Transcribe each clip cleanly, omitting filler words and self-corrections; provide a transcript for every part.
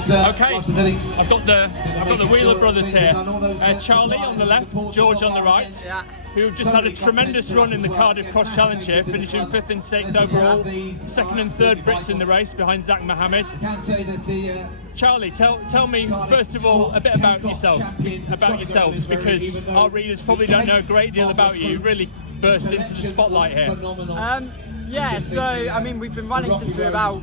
Okay, I've got the Wheeler brothers here. Charlie on the left, George on the right. Yeah. Who've just had a tremendous run in the Cardiff Cross Challenge here, finishing 5th and 6th overall, 2nd and 3rd Brits in the race behind Zak Mahamed. Charlie, tell me first of all a bit about yourselves, because our readers probably don't know a great deal about you. You really burst into the spotlight here. Yeah, so I mean we've been running since we were about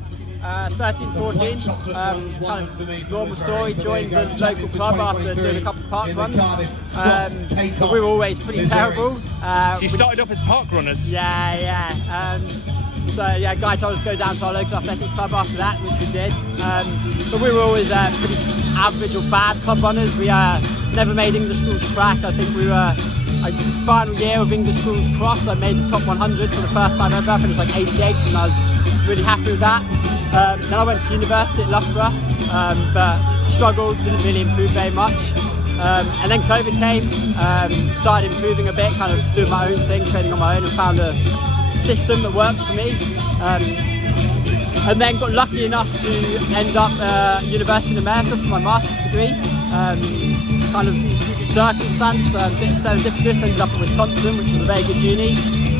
13, 14, kind of normal story, joined the local club after doing a couple of park runs, but we were always pretty terrible. So you started off as park runners? Yeah. So yeah, guy told us to go down to our local athletics club after that, which we did. But we were always pretty average or bad club runners. We never made English schools track. I think we were final year of English schools cross. I made the top 100 for the first time ever. I finished like 88th, and I was really happy with that. Then I went to university at Loughborough, but struggled, didn't really improve very much. And then COVID came, started improving a bit, kind of doing my own thing, training on my own, and found a system that works for me. And then got lucky enough to end up university in America for my master's degree. Kind of circumstance, a bit of serendipitous, ended up in Wisconsin, which was a very good uni.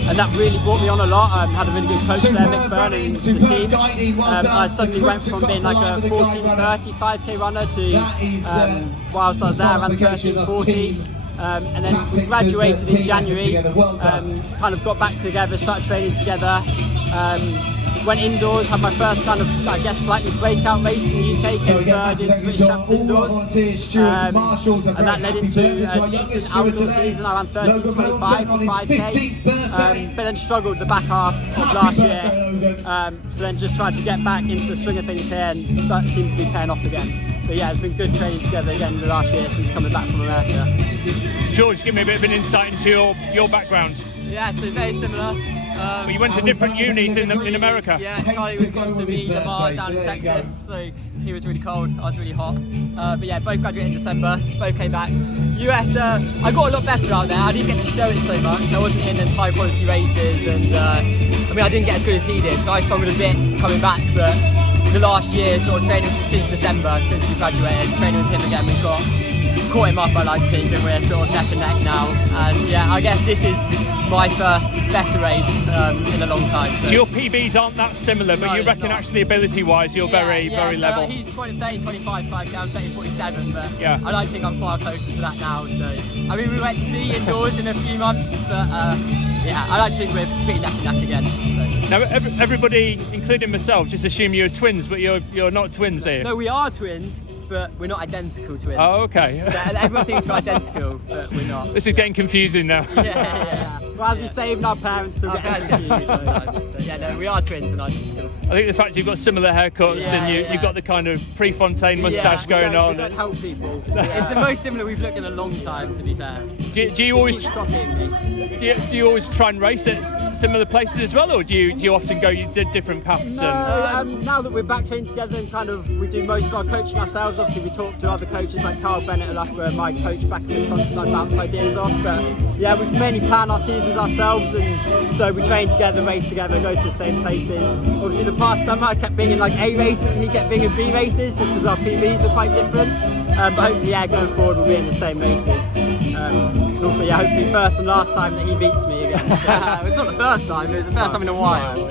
And that really brought me on a lot. Had a really good coach there, Mick Byrne, and the team. I suddenly went from being like a 14:30 5k runner to, whilst I was there, I ran 13:40. And then we graduated in January, kind of got back together, started training together. Went indoors, had my first kind of, I guess, slightly breakout race in the UK, came third in British Champs indoors, and that led into a decent outdoor season. I ran 13:25 for 5k, but then struggled the back half of last year, so then just tried to get back into the swing of things here, and that seems to be paying off again. But yeah, it's been good training together again the last year since coming back from America. George, give me a bit of an insight into your background. Yeah, so very similar. Well, you went to different unis in America. Yeah, Charlie was going to me, Lamar down in Texas, so he was really cold, I was really hot. But yeah, both graduated in December, both came back. US, I got a lot better out there. I didn't get to show it so much. I wasn't in as high quality races, and I mean, I didn't get as good as he did, so I struggled a bit coming back. But the last year, sort of training since December, since we graduated, training with him again, we've caught him up, I like to think, and we're sort of neck and neck now. And yeah, I guess this is my first better race in a long time. So your PBs aren't that similar, but no, you reckon actually ability-wise you're very level. He's 30, 25, 5 I'm 30, 47, but yeah. I don't think I'm far closer to that now. So I mean, we went to see indoors in a few months, but yeah, I like to think we're pretty neck and neck again. So. Now everybody, including myself, just assume you're twins, but you're not twins, are you? No, we are twins, but we're not identical twins. Oh, okay. So everyone thinks we're identical, but we're not. This is getting confusing now. Yeah. Well, as we say, even our parents still get confused. So yeah, no, we are twins, but not identical. I think the fact you've got similar haircuts and you've got the kind of Prefontaine moustache going on. We don't help people. It's the most similar we've looked in a long time, to be fair. Do you always try and race at similar places as well, or do you often go different paths? No, now that we're back training together and kind of we do most of our coaching ourselves, obviously we talk to other coaches like Carl Bennett at Loughborough, my coach back in Wisconsin, I bounce ideas off, but yeah, we mainly plan our seasons ourselves, and so we train together, race together, go to the same places. Obviously the past summer I kept being in like A races and he kept being in B races just because our PBs were quite different, but hopefully yeah, going forward we'll be in the same races. And also yeah, hopefully first and last time that he beats me again. So, it's not the first time, it was the first time in a while.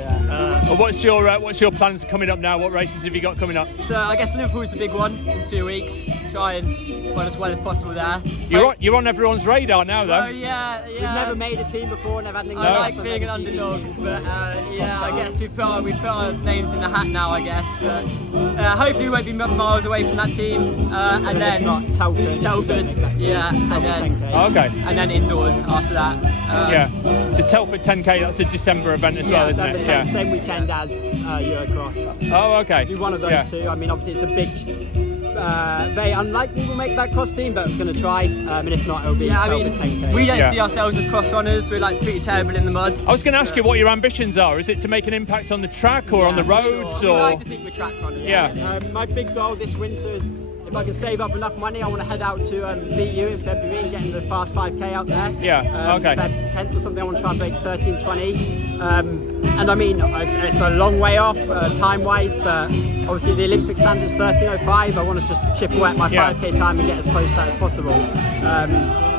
Well, what's your plans coming up now? What races have you got coming up? So I guess Liverpool's the big one in 2 weeks. Try and run as well as possible there. You're on everyone's radar now, though. Oh yeah. We've never made a team before, never had anything. I like being an underdog, but yeah, I guess we put our names in the hat now, I guess. But hopefully we won't be miles away from that team. And then Telford, yeah, and then okay, and then indoors after that. Yeah, so Telford 10k, that's a December event as well, isn't it? Yeah, same weekend as Eurocross. Oh, okay. Do one of those two. I mean, obviously it's a big. Very unlikely we'll make that cross team, but we're going to try, and if not it'll be Telford 10k. We don't see ourselves as cross runners, we're like pretty terrible in the mud. I was going to ask you what your ambitions are. Is it to make an impact on the track or on the roads? Sure. I like to think we're track runners. Yeah. My big goal this winter is if I can save up enough money, I want to head out to BU in February and get in the fast 5k out there. Yeah, okay. Feb 10th or something, I want to try and break 13:20. and I mean, it's a long way off time-wise, but obviously the Olympic standard is 13:05. I want to just chip away at my 5k time and get as close to that as possible.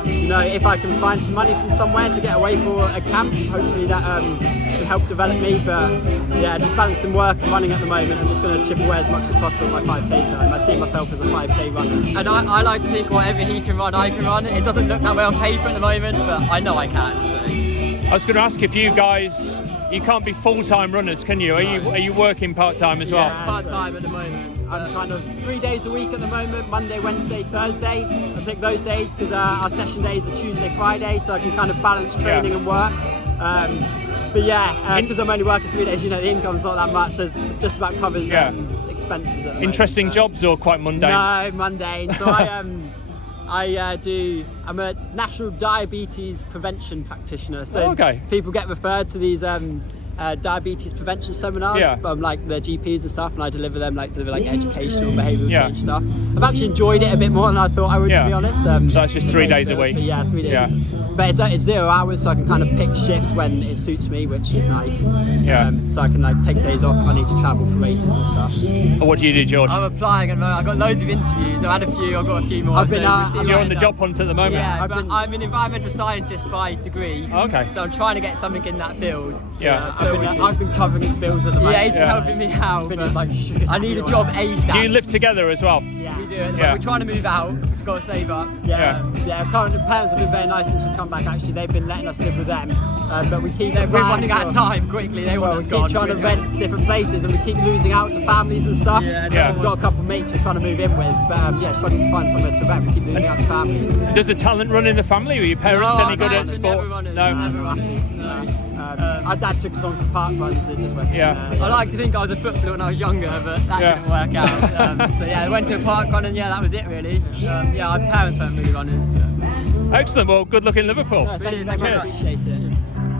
You know, if I can find some money from somewhere to get away for a camp, hopefully that can help develop me. But yeah, just balancing work and running at the moment. I'm just going to chip away as much as possible at my 5k time. I see myself as a 5k runner. And I like to think whatever he can run, I can run. It doesn't look that way on paper at the moment, but I know I can. So. I was going to ask if you guys, you can't be full-time runners, can you? Are you working part-time as well? Yeah, part-time at the moment. I'm kind of 3 days a week at the moment, Monday, Wednesday, Thursday. I pick those days because our session days are Tuesday, Friday, so I can kind of balance training and work. But yeah, because I'm only working 3 days, you know, the income's not that much, so it just about covers expenses. At Interesting jobs or quite mundane? No, mundane. So I'm a national diabetes prevention practitioner. So people get referred to these diabetes prevention seminars from like the GPs and stuff, and I deliver educational behavioural change stuff. I've actually enjoyed it a bit more than I thought I would, to be honest. So that's just 3 days a week. But yeah, 3 days. But it's 0 hours, so I can kind of pick shifts when it suits me, which is nice. So I can like take days off if I need to travel for races and stuff. What do you do, George? I'm applying and I've got loads of interviews. I've had a few, I've got a few more. So you're on the job hunt at the moment? Yeah, I'm an environmental scientist by degree. Okay. So I'm trying to get something in that field. I've been covering his bills at the moment. Yeah, he's been helping me out. I need a job ASAP. Do you live together as well? Yeah, we do. We're trying to move out. We've got to save up. Currently, parents have been very nice since we've come back. Actually, they've been letting us live with them, but we keep. We're running out of time quickly. They want us gone. We keep trying to rent different places, and we keep losing out to families and stuff. We've got a couple of mates we're trying to move in with, but struggling to find somewhere to rent. We keep losing out to families. Does the talent run in the family? Were your parents any good at sport? Our dad took us on to park runs and just went. I like to think I was a footballer when I was younger, but that didn't work out. So I went to a park run and that was it really. Our parents weren't really runners. Excellent. Well, good luck in Liverpool. Thank you very much. Appreciate it.